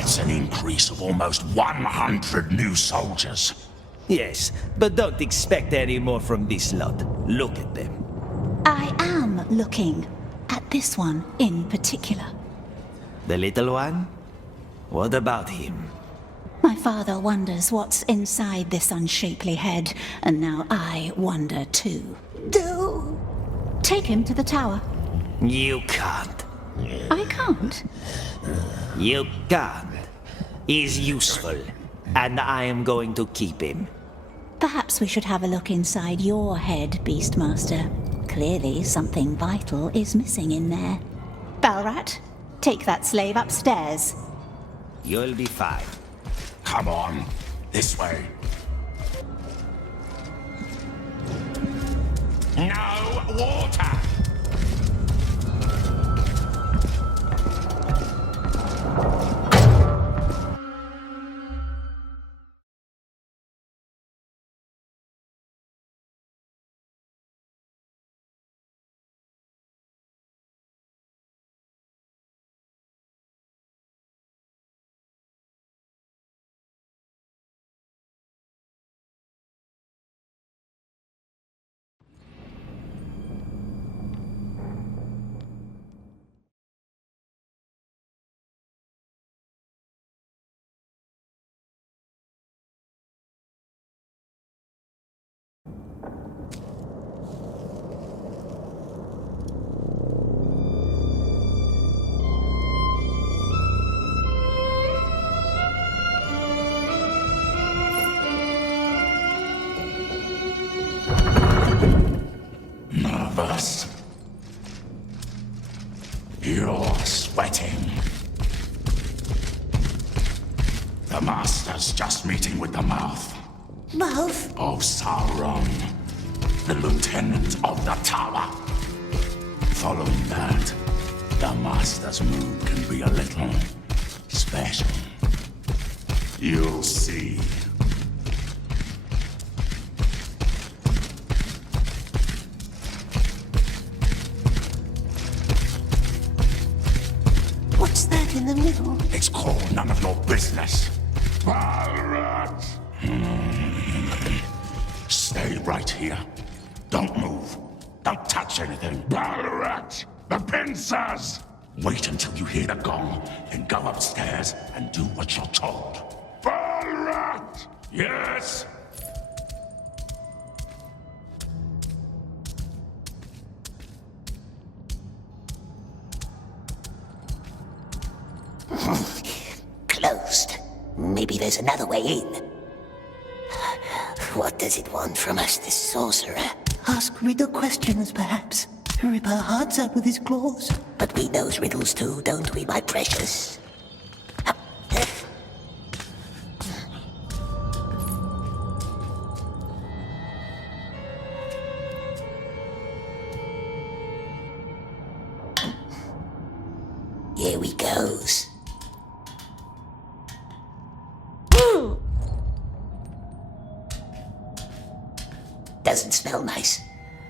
That's an increase of almost 100 new soldiers. Yes, but don't expect any more from this lot. Look at them. I am looking at this one in particular. The little one? What about him? My father wonders what's inside this unshapely head, and now I wonder too. Do take him to the tower. You can't. I can't. You can't. He's useful, and I am going to keep him. Perhaps we should have a look inside your head, Beastmaster. Clearly something vital is missing in there. Balrat, take that slave upstairs. You'll be fine. Come on, this way. No water! Nervous. You're sweating. The Master's just meeting with the mouth. Mouth? Of Sauron, the Lieutenant of the Tower. Following that, the Master's mood can be a little special. You'll see. What's that in the middle? It's called none of your business. Balrat! Stay right here. Don't move. Don't touch anything. Balrat! The pincers! Wait until you hear the gong, then go upstairs and do what you're told. Balrat! Yes? Closed. Maybe there's another way in. What does it want from us, this sorcerer? Ask riddle questions, perhaps. Rip our hearts out with his claws. But we knows riddles too, don't we, my precious? Here we goes. Doesn't smell nice,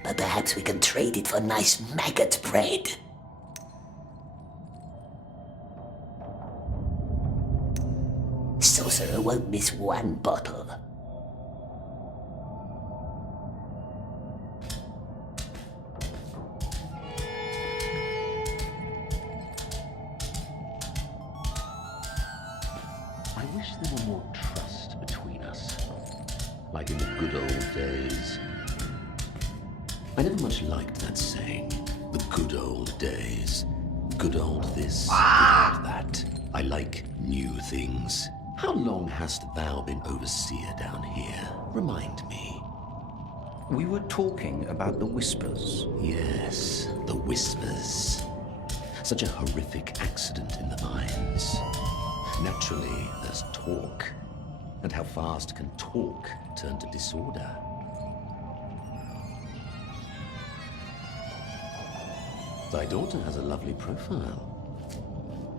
but perhaps we can trade it for nice maggot bread. Sorcerer won't miss one bottle. I wish there were more trust between us, like in the good old days. I never much liked that saying, the good old days. Good old this, good old that. I like new things. How long hast thou been overseer down here? Remind me. We were talking about the Whispers. Yes, the Whispers. Such a horrific accident in the mines. Naturally, there's talk. And how fast can talk turn to disorder? Thy daughter has a lovely profile.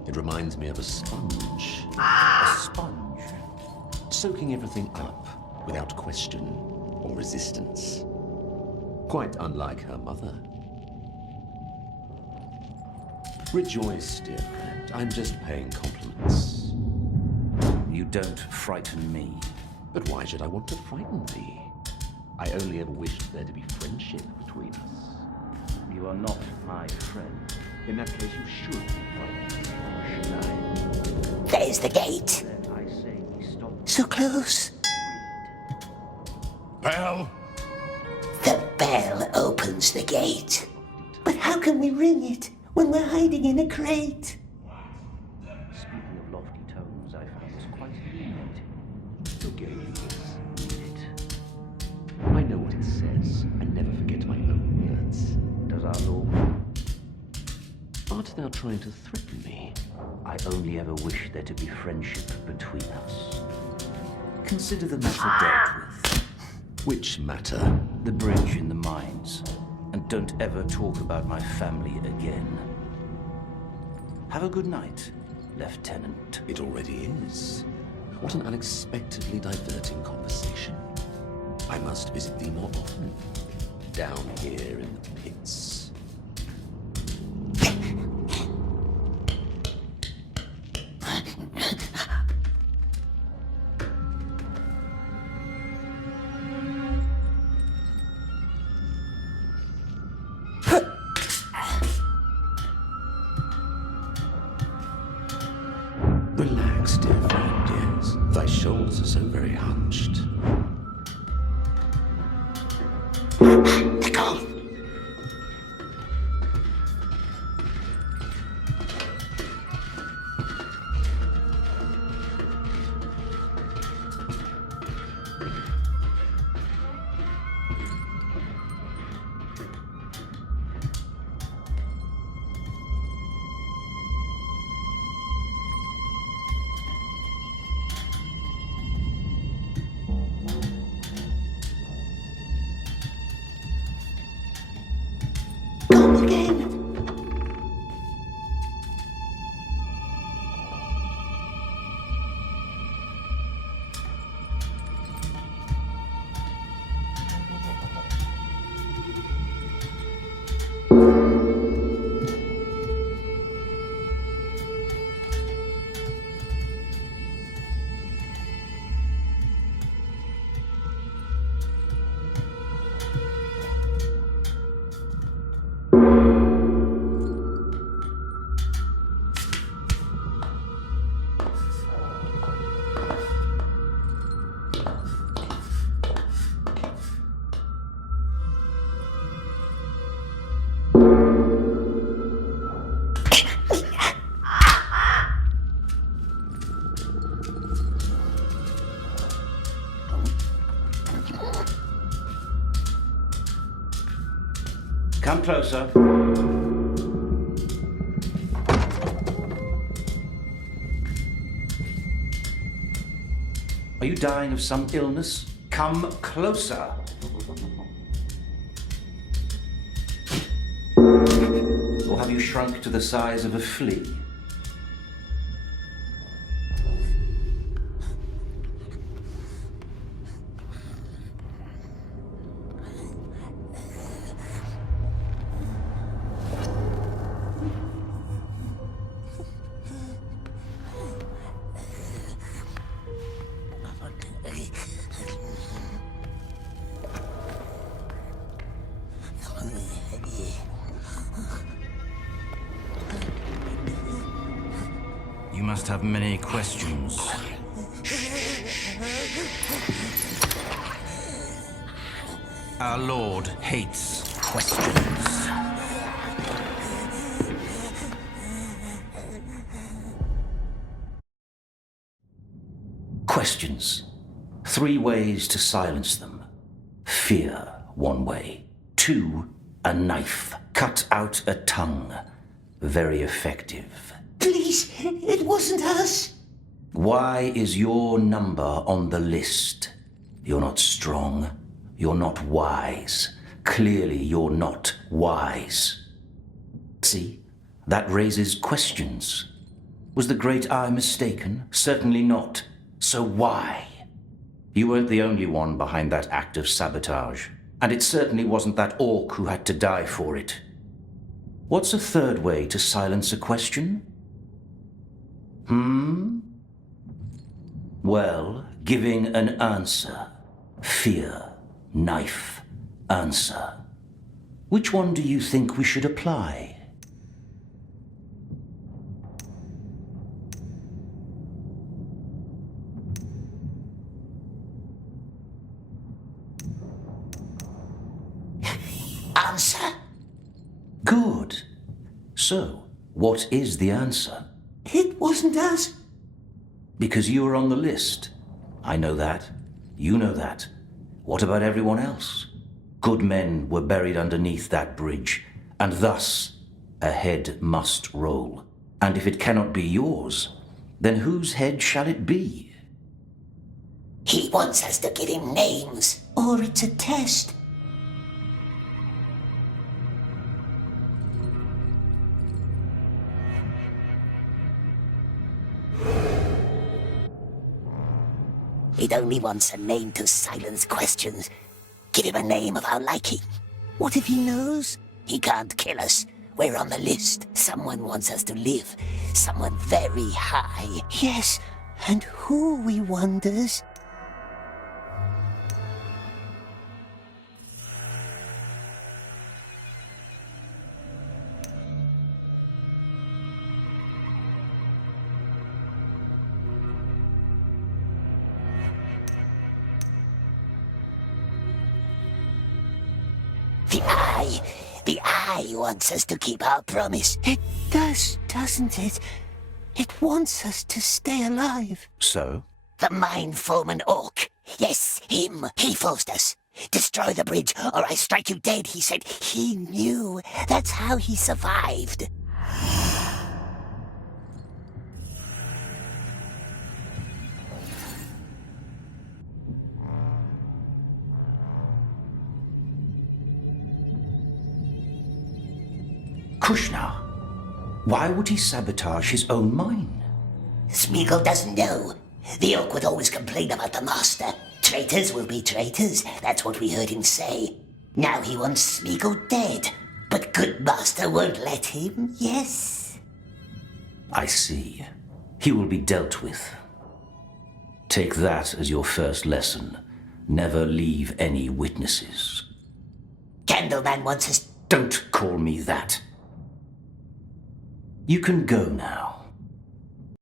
It reminds me of a sponge. A sponge? Soaking everything up without question or resistance. Quite unlike her mother. Rejoice, dear friend. I'm just paying compliments. You don't frighten me. But why should I want to frighten thee? I only ever wished there to be friendship between us. You are not my friend. In that case, you should be frightened. Should I? There's the gate. Then I say we stop. So close. Bell? The bell opens the gate. But how can we ring it when we're hiding in a crate? Speaking of lofty tones, I found this quite illuminating. Your gaze. Read it. I know what it says. I never forget my own words. Does our Lord? Art thou trying to threaten me? I only ever wish there to be friendship between us. Consider the matter dealt with. Which matter? The bridge in the mines. And don't ever talk about my family again. Have a good night, Lieutenant. It already is. What an unexpectedly diverting conversation. I must visit thee more often. Down here in the pits. Relax, dear friend, yes. Thy shoulders are so very hunched. The gong. Gone again. Come closer. Are you dying of some illness? Come closer. Or have you shrunk to the size of a flea? You must have many questions. Our Lord hates questions. Questions. 3 ways to silence them. Fear, 1 way. 2, a knife. Cut out a tongue. Very effective. Please, it wasn't us. Why is your number on the list? You're not strong. You're not wise. Clearly, you're not wise. See? That raises questions. Was the Great Eye mistaken? Certainly not. So why? You weren't the only one behind that act of sabotage. And it certainly wasn't that orc who had to die for it. What's a 3rd way to silence a question? Well, giving an answer. Fear, knife, answer. Which one do you think we should apply? Answer? Good. So, what is the answer? It wasn't us. Because you were on the list. I know that. You know that. What about everyone else? Good men were buried underneath that bridge, and thus a head must roll. And if it cannot be yours, then whose head shall it be? He wants us to give him names. Or it's a test. It only wants a name to silence questions. Give him a name of our liking. What if he knows? He can't kill us. We're on the list. Someone wants us to live. Someone very high. Yes, and who, we wonders? The Eye wants us to keep our promise. It does, doesn't it? It wants us to stay alive. So? The Mind Foreman Orc. Yes, him. He forced us. Destroy the bridge, or I strike you dead, he said. He knew. That's how he survived. Krishna, why would he sabotage his own mine? Smeagol doesn't know. The Orc would always complain about the Master. Traitors will be traitors. That's what we heard him say. Now he wants Smeagol dead. But good Master won't let him, yes? I see. He will be dealt with. Take that as your first lesson. Never leave any witnesses. Candleman wants us... Don't call me that. You can go now.